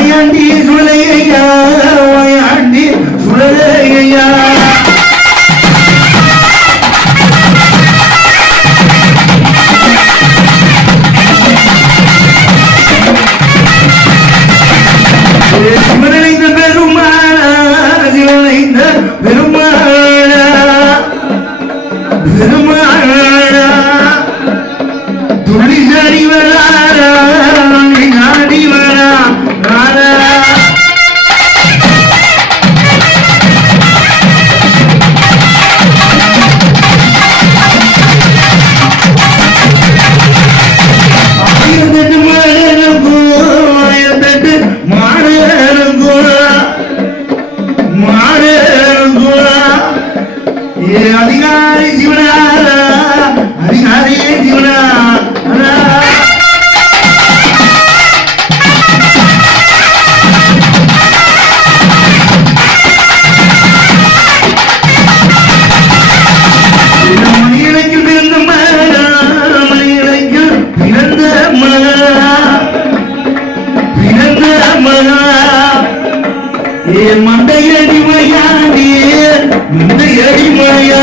வாயாண்டி சுழலையா வாயாண்டி சுழலையா. சிவனைந்த பெருமானா சிவனைந்த பெருமானா அதிகாரி ஜீவனா அதிகாரி ஜீவனா மண்டையடிமையா நீ மண்டையடிமையா